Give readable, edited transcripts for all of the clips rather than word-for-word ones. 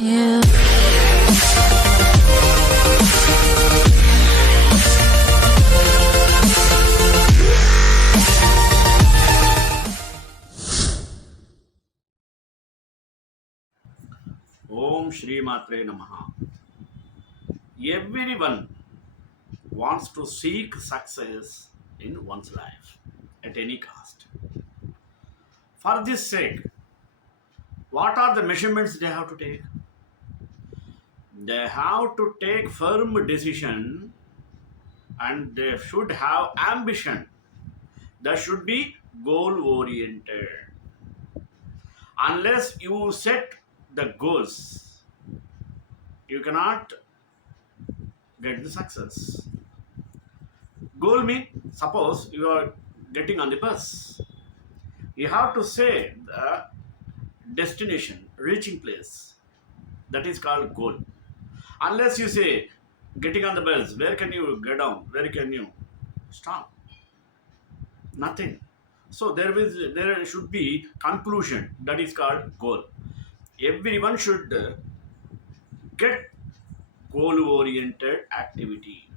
Yeah. Om Shri Matre Namaha. Everyone wants to seek success in one's life at any cost. For this sake, what are the measurements they have to take? They have to take firm decision and they should have ambition. They should be goal oriented. Unless you set the goals, you cannot get the success. Goal means suppose you are getting on the bus. You have to say the destination, reaching place. That is called goal. Unless you say getting on the bus, where can you get down? Where can you stop? Nothing. So there should be conclusion. That is called goal. Everyone should get goal oriented activity.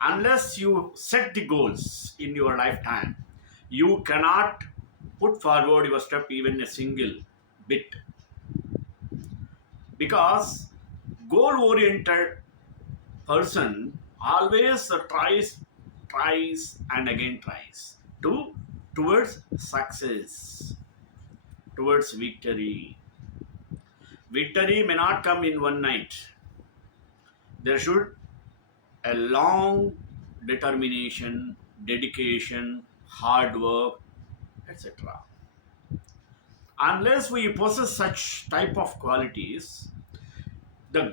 Unless you set the goals in your lifetime, you cannot put forward your step even a single bit, because goal oriented person always tries and again tries to towards success, towards victory may not come in one night. There should a long determination, dedication, hard work, etc. Unless we possess such type of qualities, the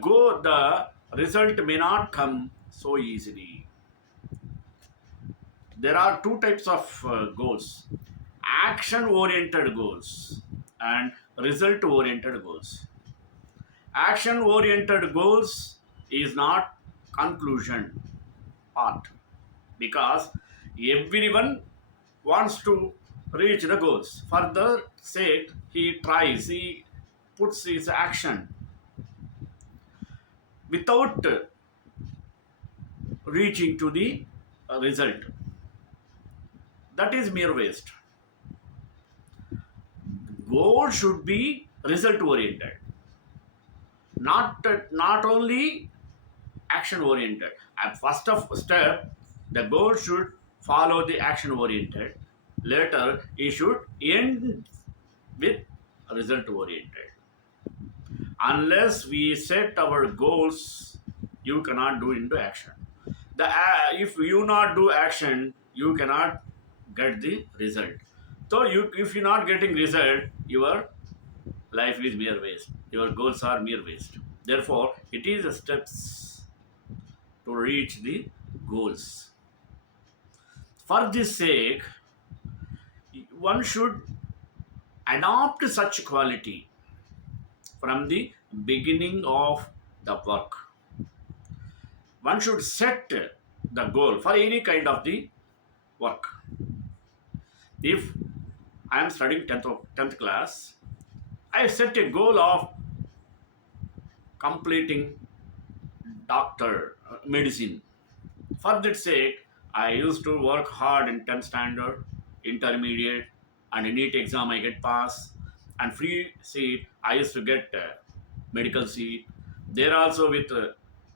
result may not come so easily. There are two types of goals: action oriented goals and result oriented goals. Action oriented goals is not conclusion part, because everyone wants to reach the goals. For the sake, he tries, he puts his action without reaching to the result. That is mere waste. Goal should be result oriented, not only action oriented. At first of step, the goal should follow the action oriented. Later, it should end with result oriented. Unless we set our goals, you cannot do into action. If you not do action, you cannot get the result. So if you're not getting result, your life is mere waste. Your goals are mere waste. Therefore, it is a steps to reach the goals. For this sake, one should adopt such quality from the beginning of the work. One should set the goal for any kind of the work. If I am studying 10th class, I set a goal of completing doctor medicine. For that sake, I used to work hard in 10th standard, intermediate, and a NEET exam I get pass, and free seat I used to get medical seat. There also with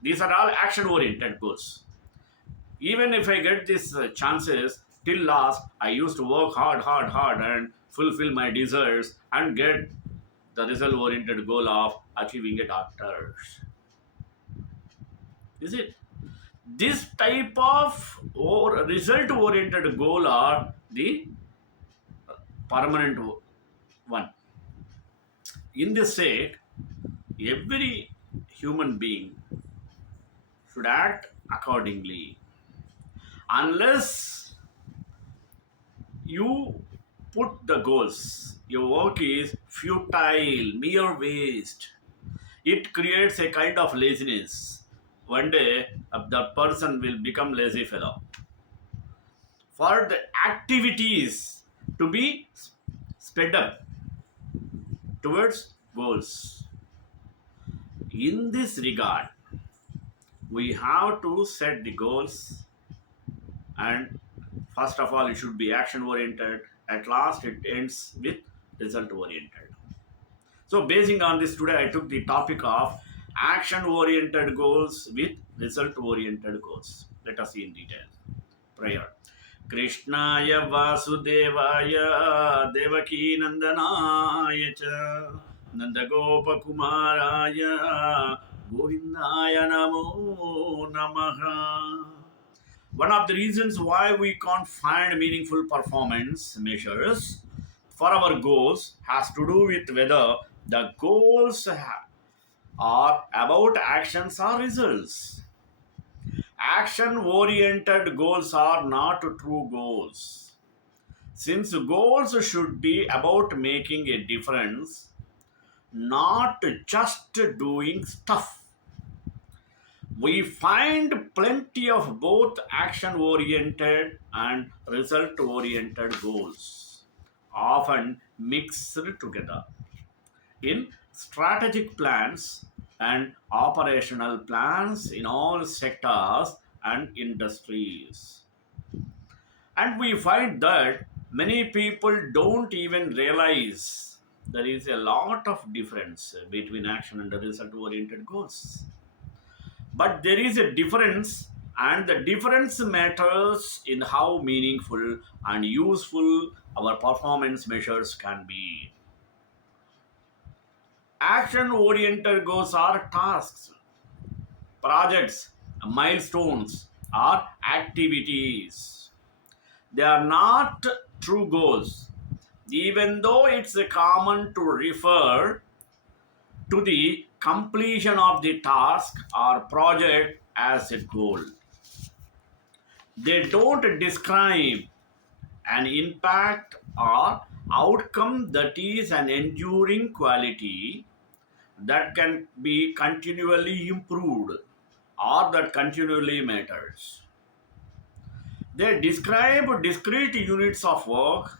these are all action oriented goals. Even if I get these chances, till last I used to work hard, and fulfill my desires and get the result oriented goal of achieving a doctor. Is it? This type of or result oriented goal are the permanent one. In this sake, every human being should act accordingly. Unless you put the goals, your work is futile, mere waste. It creates a kind of laziness. One day, the person will become lazy fellow. For the activities to be sped up towards goals, In this regard, we have to set the goals, and first of all, it should be action oriented. At last, it ends with result oriented. So, basing on this, today I took the topic of action oriented goals with result oriented goals. Let us see in detail. Prayer. Krishnaya Vasudevaya Devaki Nandanaya cha Nandagopakumaraya Govindaya Namo Namaha. One of the reasons why we can't find meaningful performance measures for our goals has to do with whether the goals are about actions or results. Action oriented goals are not true goals. Since goals should be about making a difference, not just doing stuff. We find plenty of both action oriented and result oriented goals, often mixed together in strategic plans and operational plans in all sectors and industries. And we find that many people don't even realize there is a lot of difference between action and result oriented goals. But there is a difference, and the difference matters in how meaningful and useful our performance measures can be. Action oriented goals are tasks, projects, milestones, or activities. They are not true goals, even though it's common to refer to the completion of the task or project as a goal. They don't describe an impact or outcome that is an enduring quality that can be continually improved or that continually matters. They describe discrete units of work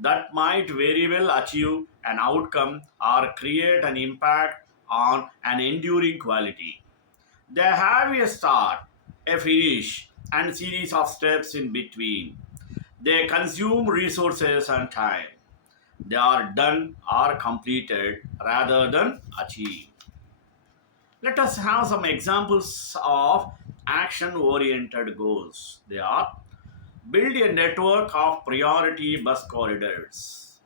that might very well achieve an outcome or create an impact on an enduring quality. They have a start, a finish, and series of steps in between. They consume resources and time. They are done or completed rather than achieved. Let us have some examples of action oriented goals. They are: build a network of priority bus corridors,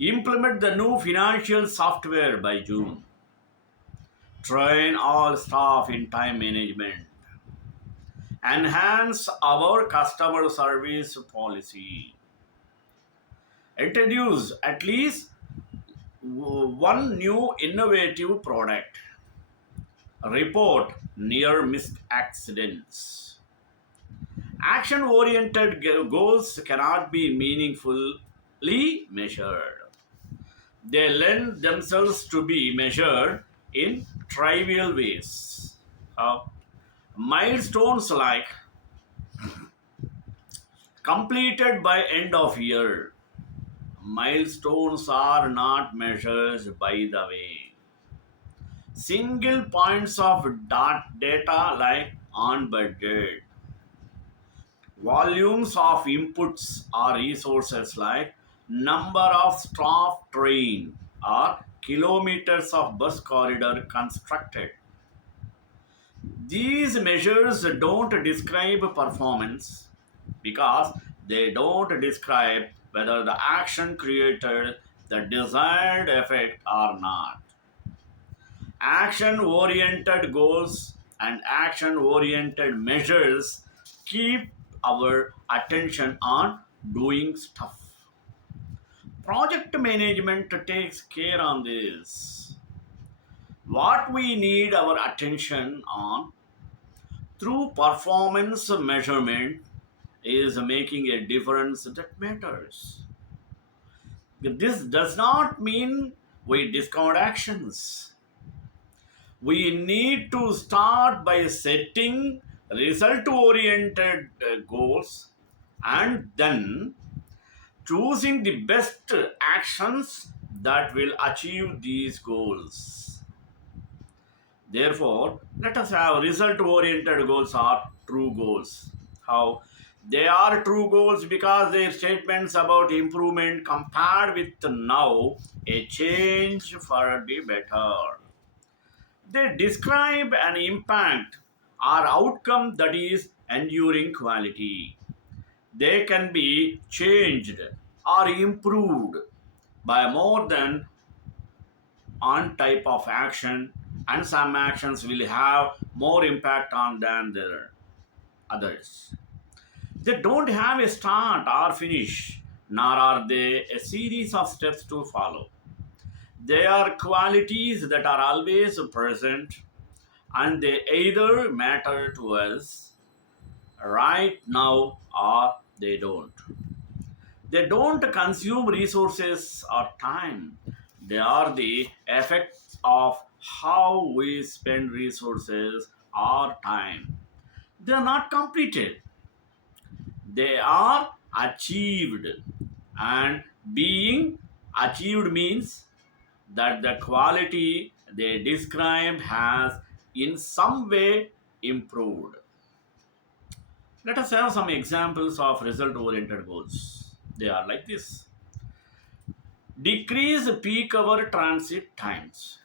implement the new financial software by June, train all staff in time management, enhance our customer service policy, introduce at least one new innovative product, report near missed accidents. Action oriented goals cannot be meaningfully measured. They lend themselves to be measured in trivial ways. Milestones like completed by end of year. Milestones are not measured by the way. Single points of data like on budget. Volumes of inputs or resources like number of staff trained or kilometers of bus corridor constructed. These measures don't describe performance because they don't describe whether the action created the desired effect or not. Action oriented goals and action oriented measures keep our attention on doing stuff. Project management takes care on this. What we need our attention on through performance measurement is making a difference that matters. This does not mean we discount actions. We need to start by setting result oriented goals and then choosing the best actions that will achieve these goals. Therefore, let us have result oriented goals are true goals. How? They are true goals because their statements about improvement compared with now a change for the better. They describe an impact or outcome that is enduring quality. They can be changed or improved by more than one type of action, and some actions will have more impact on than the others. They don't have a start or finish, nor are they a series of steps to follow. They are qualities that are always present, and they either matter to us right now or they don't. They don't consume resources or time. They are the effects of how we spend resources or time. They are not completed, they are achieved. And being achieved means that the quality they describe has in some way improved. Let us have some examples of result oriented goals. They are like this: decrease peak hour transit times,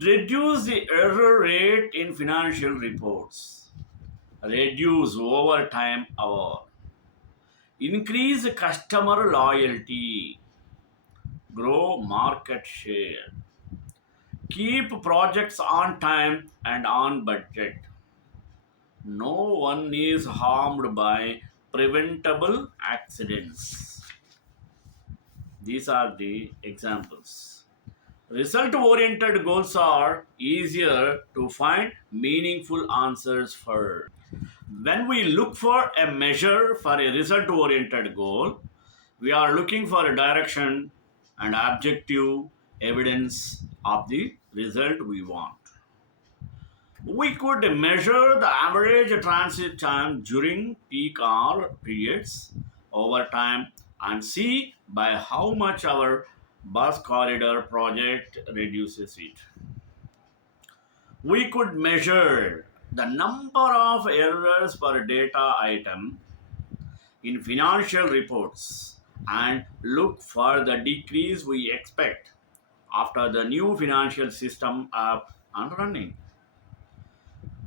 reduce the error rate in financial reports, reduce overtime hour, increase customer loyalty, grow market share, keep projects on time and on budget. No one is harmed by preventable accidents. These are the examples. Result oriented goals are easier to find meaningful answers for. When we look for a measure for a result oriented goal, we are looking for a direction and objective evidence of the result we want. We could measure the average transit time during peak hour periods over time and see by how much our bus corridor project reduces it. We could measure the number of errors per data item in financial reports and look for the decrease we expect after the new financial system up and running.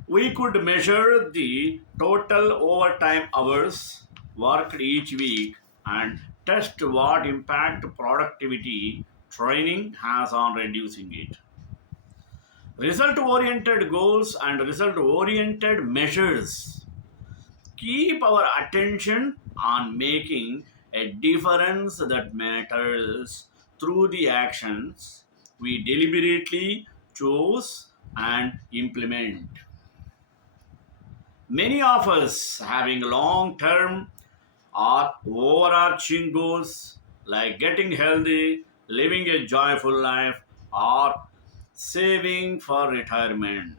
We could measure the total overtime hours worked each week and test what impact productivity training has on reducing it. Result oriented goals and result oriented measures keep our attention on making a difference that matters through the actions we deliberately choose and implement. Many of us having long term or overarching goals like getting healthy, living a joyful life, or saving for retirement.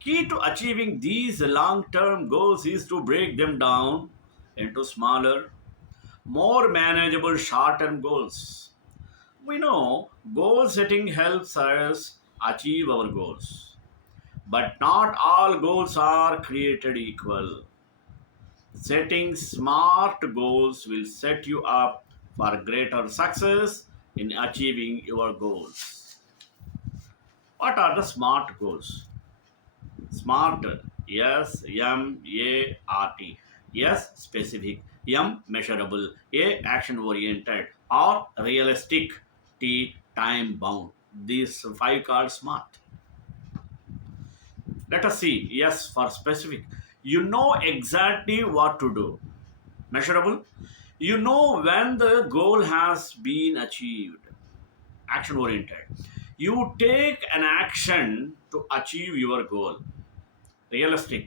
Key to achieving these long term goals is to break them down into smaller, more manageable short term goals. We know goal setting helps us achieve our goals, but not all goals are created equal. Setting smart goals will set you up for greater success in achieving your goals. What are the SMART goals? SMART, S M A R T. S specific, M measurable, A action oriented, or realistic, T time bound. These five called SMART. Let us see. Yes, for specific. You know exactly what to do. Measurable. You know when the goal has been achieved. Action oriented. You take an action to achieve your goal. Realistic.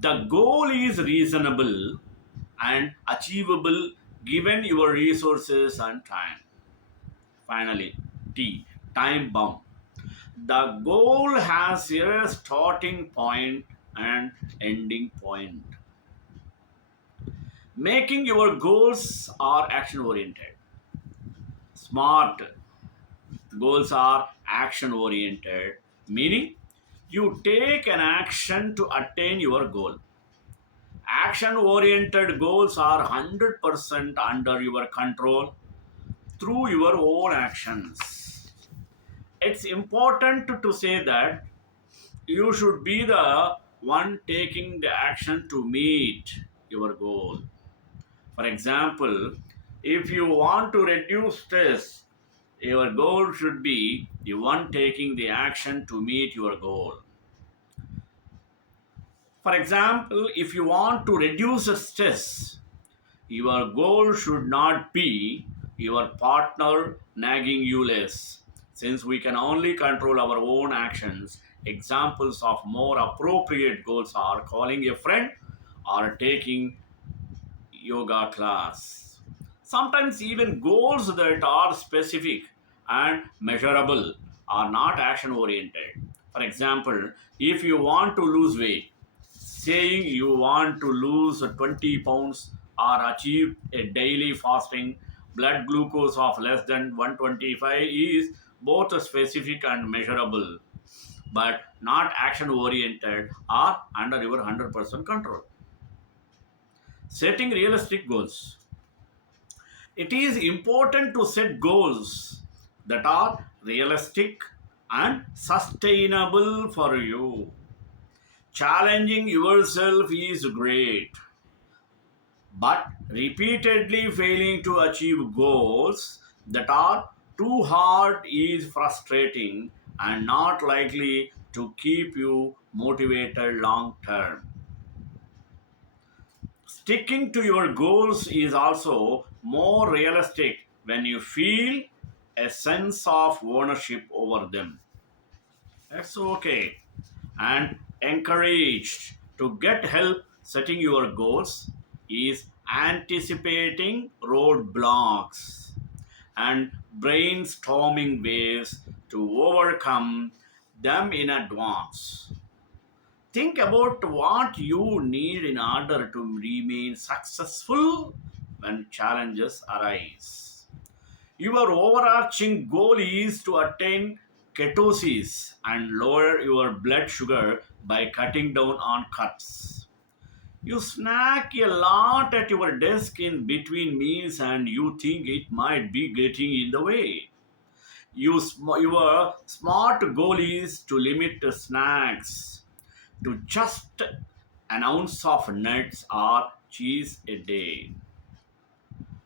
The goal is reasonable and achievable given your resources and time. Finally, T. Time bound. The goal has a starting point and ending point. Making your goals are action oriented. SMART. Goals are action oriented, meaning you take an action to attain your goal. Action oriented goals are 100% under your control through your own actions. It's important to say that you should be the one taking the action to meet your goal. For example, if you want to reduce stress, your goal should be the one taking the action to meet your goal. For example, if you want to reduce the stress, your goal should not be your partner nagging you less. Since we can only control our own actions, examples of more appropriate goals are calling a friend or taking yoga class. Sometimes even goals that are specific and measurable are not action oriented. For example, if you want to lose weight, saying you want to lose 20 pounds or achieve a daily fasting blood glucose of less than 125 is both specific and measurable, but not action oriented or under your 100% control. Setting realistic goals. It is important to set goals that are realistic and sustainable for you. Challenging yourself is great, but repeatedly failing to achieve goals that are too hard is frustrating and not likely to keep you motivated long term. Sticking to your goals is also more realistic when you feel a sense of ownership over them. That's okay. And encouraged to get help setting your goals is anticipating roadblocks and brainstorming ways to overcome them in advance. Think about what you need in order to remain successful when challenges arise. Your overarching goal is to attain ketosis and lower your blood sugar by cutting down on carbs. You snack a lot at your desk in between meals and you think it might be getting in the way. Your smart goal is to limit the snacks to just an ounce of nuts or cheese a day.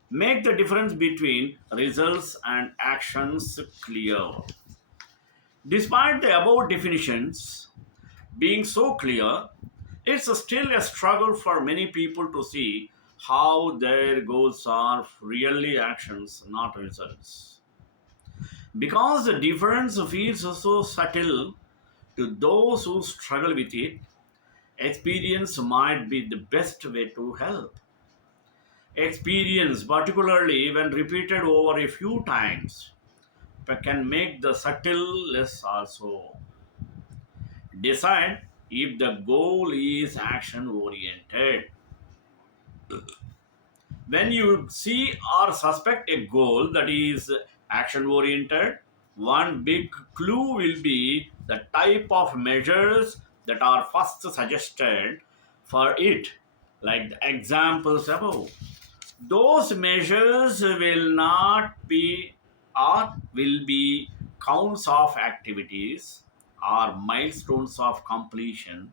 Make the difference between results and actions clear. Despite the above definitions being so clear, it's still a struggle for many people to see how their goals are really actions, not results. Because the difference feels so subtle to those who struggle with it, experience might be the best way to help. Experience, particularly when repeated over a few times, can make the subtle less also. Decide if the goal is action oriented. When you see or suspect a goal that is action oriented, one big clue will be the type of measures that are first suggested for it, like the examples above. Those measures will not be or will be counts of activities or milestones of completion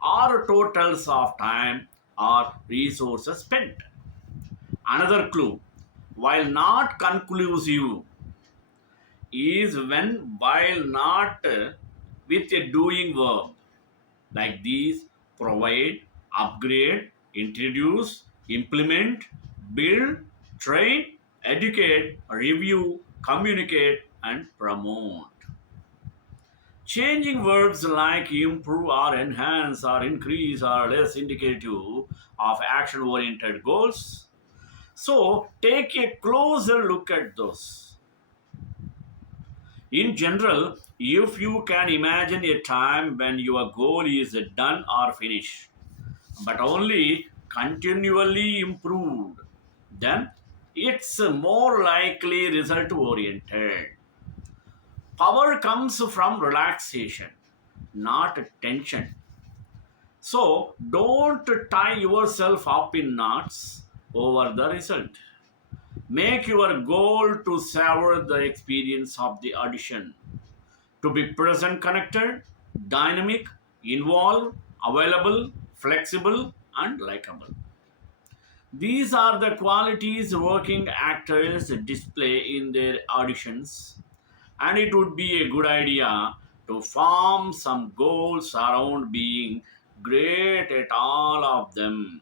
or totals of time or resources spent. Another clue, while not conclusive, is when while not with a doing verb like these provide, upgrade, introduce, implement, build, train, educate, review, communicate, and promote. Changing verbs like improve or enhance or increase are less indicative of action oriented goals. So take a closer look at those. In general, if you can imagine a time when your goal is done or finished, but only continually improved, then it's more likely result oriented. Power comes from relaxation, not tension. So don't tie yourself up in knots over the result. Make your goal to savor the experience of the audition, to be present, connected, dynamic, involved, available, flexible, and likable. These are the qualities working actors display in their auditions, and it would be a good idea to form some goals around being great at all of them.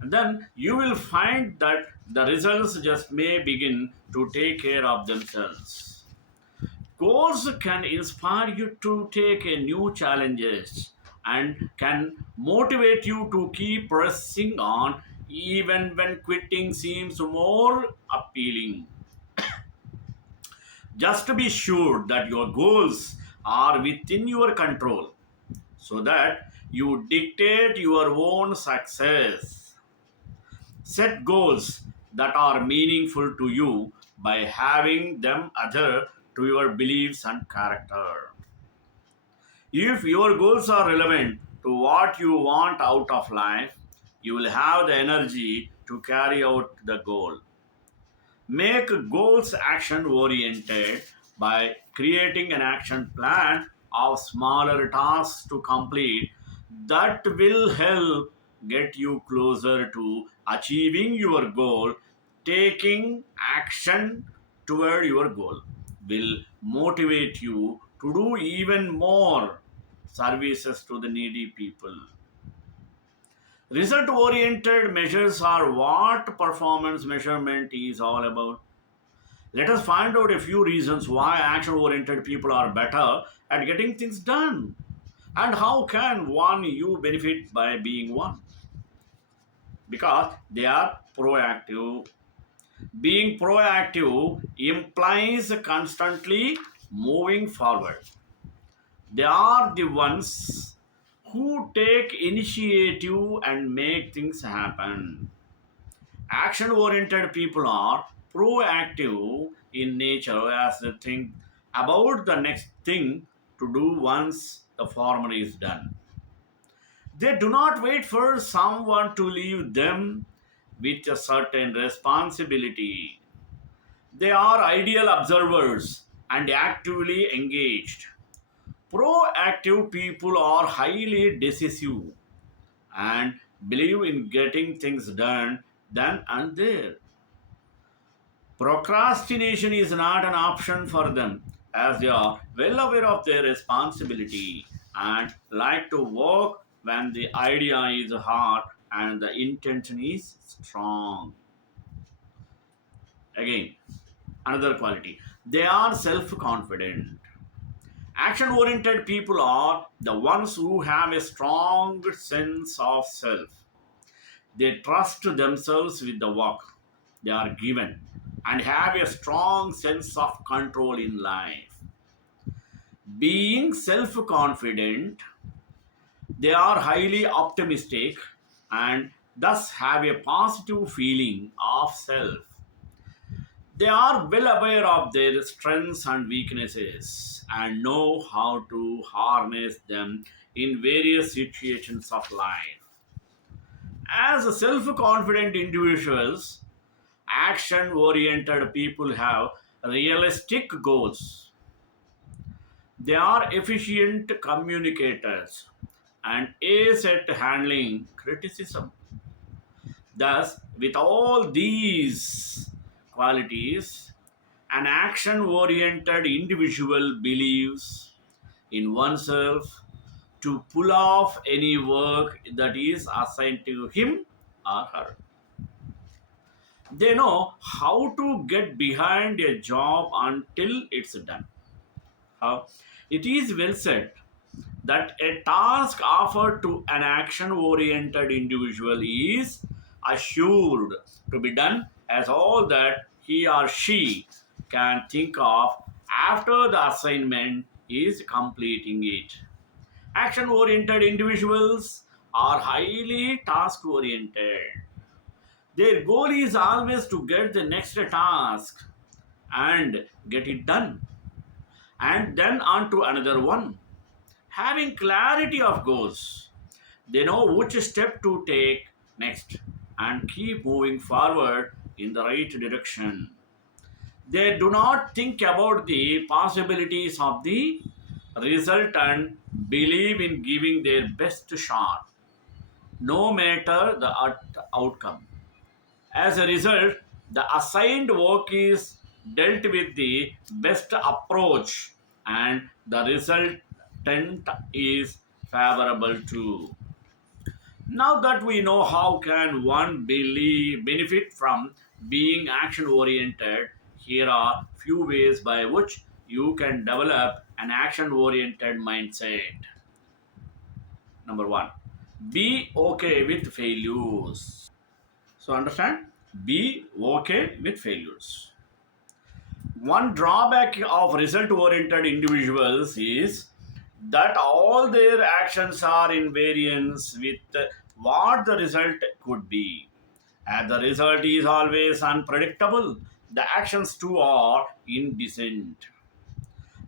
And then you will find that the results just may begin to take care of themselves. Goals can inspire you to take a new challenges and can motivate you to keep pressing on even when quitting seems more appealing. Just to be sure that your goals are within your control so that you dictate your own success. Set goals that are meaningful to you by having them adhere to your beliefs and character. If your goals are relevant to what you want out of life, you will have the energy to carry out the goal. Make goals action oriented by creating an action plan of smaller tasks to complete that will help get you closer to achieving your goal. Taking action toward your goal will motivate you to do even more services to the needy people. Result oriented measures are what performance measurement is all about. Let us find out a few reasons why action oriented people are better at getting things done. And how can one you benefit by being one? Because they are proactive. Being proactive implies constantly moving forward. They are the ones who take initiative and make things happen. Action oriented people are proactive in nature as they think about the next thing to do once the former is done. They do not wait for someone to leave them with a certain responsibility. They are ideal observers and actively engaged. Proactive people are highly decisive and believe in getting things done then and there. Procrastination is not an option for them as they are well aware of their responsibility and like to work when the idea is hot and the intention is strong. Again, another quality. They are self confident. Action oriented people are the ones who have a strong sense of self. They trust themselves with the work they are given and have a strong sense of control in life. Being self confident, they are highly optimistic and thus have a positive feeling of self. They are well aware of their strengths and weaknesses and know how to harness them in various situations of life. As self confident individuals, action oriented people have realistic goals. They are efficient communicators and ace at handling criticism. Thus, with all these qualities, an action oriented individual believes in oneself to pull off any work that is assigned to him or her. They know how to get behind a job until it's done. How? It is well said that a task offered to an action oriented individual is assured to be done as all that he or she can think of after the assignment is completing it. Action oriented individuals are highly task oriented. Their goal is always to get the next task and get it done. and then on to another one. Having clarity of goals, they know which step to take next and keep moving forward in the right direction. They do not think about the possibilities of the result and believe in giving their best shot, no matter the outcome. As a result, the assigned work is dealt with the best approach and the resultant is favorable too. Now that we know how can one benefit from being action oriented, here are few ways by which you can develop an action oriented mindset. Number 1, be okay with failures. So understand? Be okay with failures. One drawback of result oriented individuals is that all their actions are in variance with what the result could be. As the result is always unpredictable, the actions too are indecent.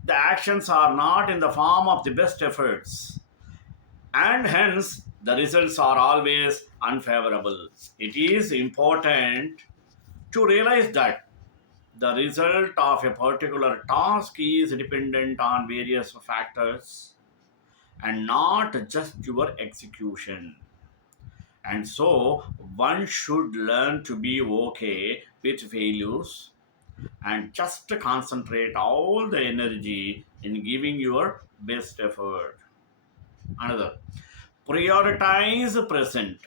The actions are not in the form of the best efforts, and hence the results are always unfavorable. It is important to realize that the result of a particular task is dependent on various factors and not just your execution. And so, one should learn to be okay with failures and just concentrate all the energy in giving your best effort. Another, prioritize present.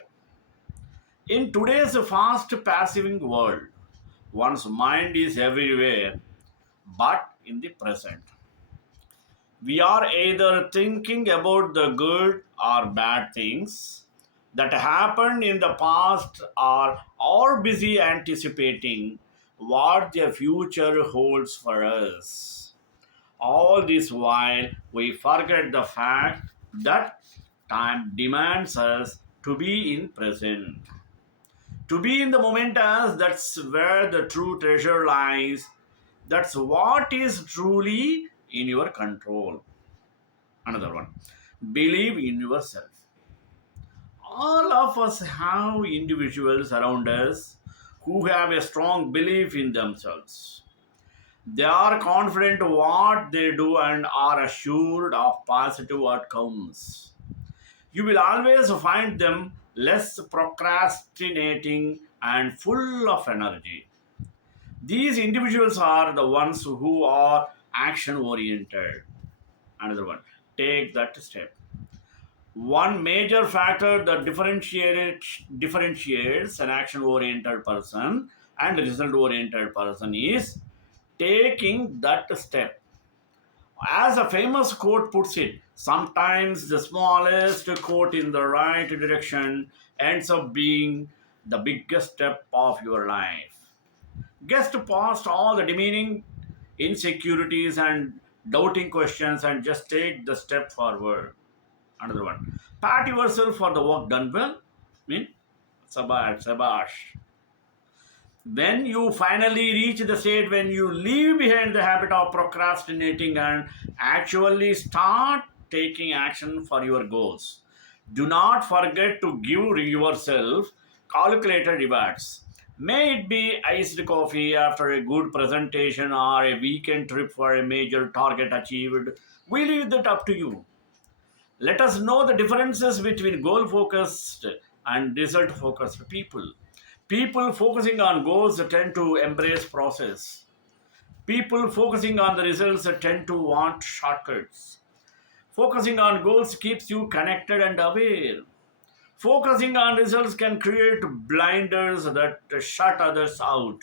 In today's fast passing world, one's mind is everywhere but in the present. We are either thinking about the good or bad things that happened in the past or busy anticipating what the future holds for us. All this while we forget the fact that time demands us to be in present. To be in the moment as that's where the true treasure lies. That's what is truly in your control. Another one. Believe in yourself. All of us have individuals around us who have a strong belief in themselves. They are confident what they do and are assured of positive outcomes. You will always find them less procrastinating and full of energy. These individuals are the ones who are action oriented. Another one, take that step. One major factor that differentiates an action oriented person and result oriented person is taking that step. As a famous quote puts it, sometimes the smallest quote in the right direction ends up being the biggest step of your life. Get past all the demeaning insecurities and doubting questions and just take the step forward. Another one. Pat yourself for the work done well. Mean sabash, sabash. When you finally reach the state when you leave behind the habit of procrastinating and actually start taking action for your goals, do not forget to give yourself calculated rewards. May it be iced coffee after a good presentation or a weekend trip for a major target achieved. We leave that up to you. Let us know the differences between goal focused and result focused people. People focusing on goals tend to embrace process. People focusing on the results tend to want shortcuts. Focusing on goals keeps you connected and aware. Focusing on results can create blinders that shut others out.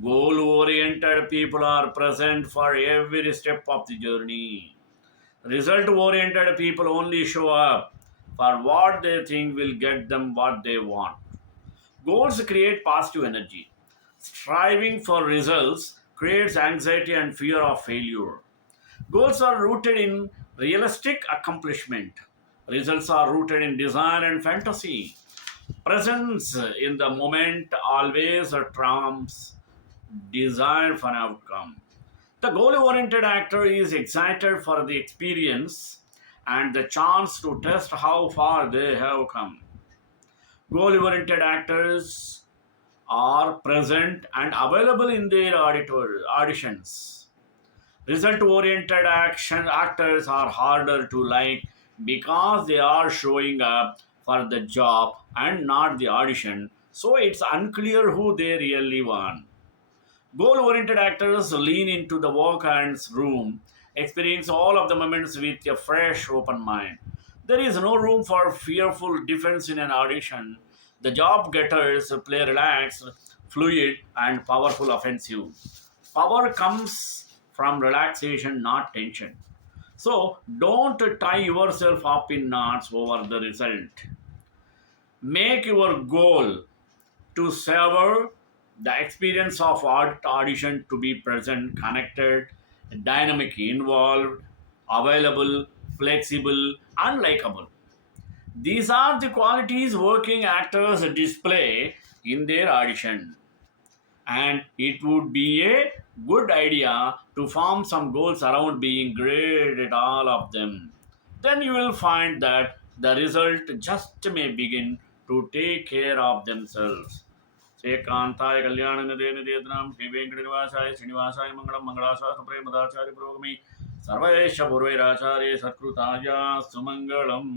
Goal oriented people are present for every step of the journey. Result oriented people only show up for what they think will get them what they want. Goals create positive energy. Striving for results creates anxiety and fear of failure. Goals are rooted in realistic accomplishment. Results are rooted in desire and fantasy. Presence in the moment always trumps desire for an outcome. The goal oriented actor is excited for the experience and the chance to test how far they have come. Goal oriented actors are present and available in their auditions. Result oriented action actors are harder to like because they are showing up for the job and not the audition, so it's unclear who they really want. Goal oriented actors lean into the work and room, experience all of the moments with a fresh, open mind. There is no room for fearful defense in an audition. The job getters play relaxed, fluid, and powerful offensive. Power comes from relaxation, not tension. So don't tie yourself up in knots over the result. Make your goal to savor the experience of art audition to be present, connected, dynamic, involved, available, flexible, and likable. These are the qualities working actors display in their audition. And it would be a good idea to form some goals around being great at all of them. Then you will find that the result just may begin to take care of themselves. श्रीकांताय Kalyan Nidhe निधेतनाम Shri वेंकटनिवासाय श्रीनिवासाय Mangalam मंगलासा Supre मदाचार्य पुरोगमी Sarvesh पूर्वैराचार्य सत्कृताय Sumangalam.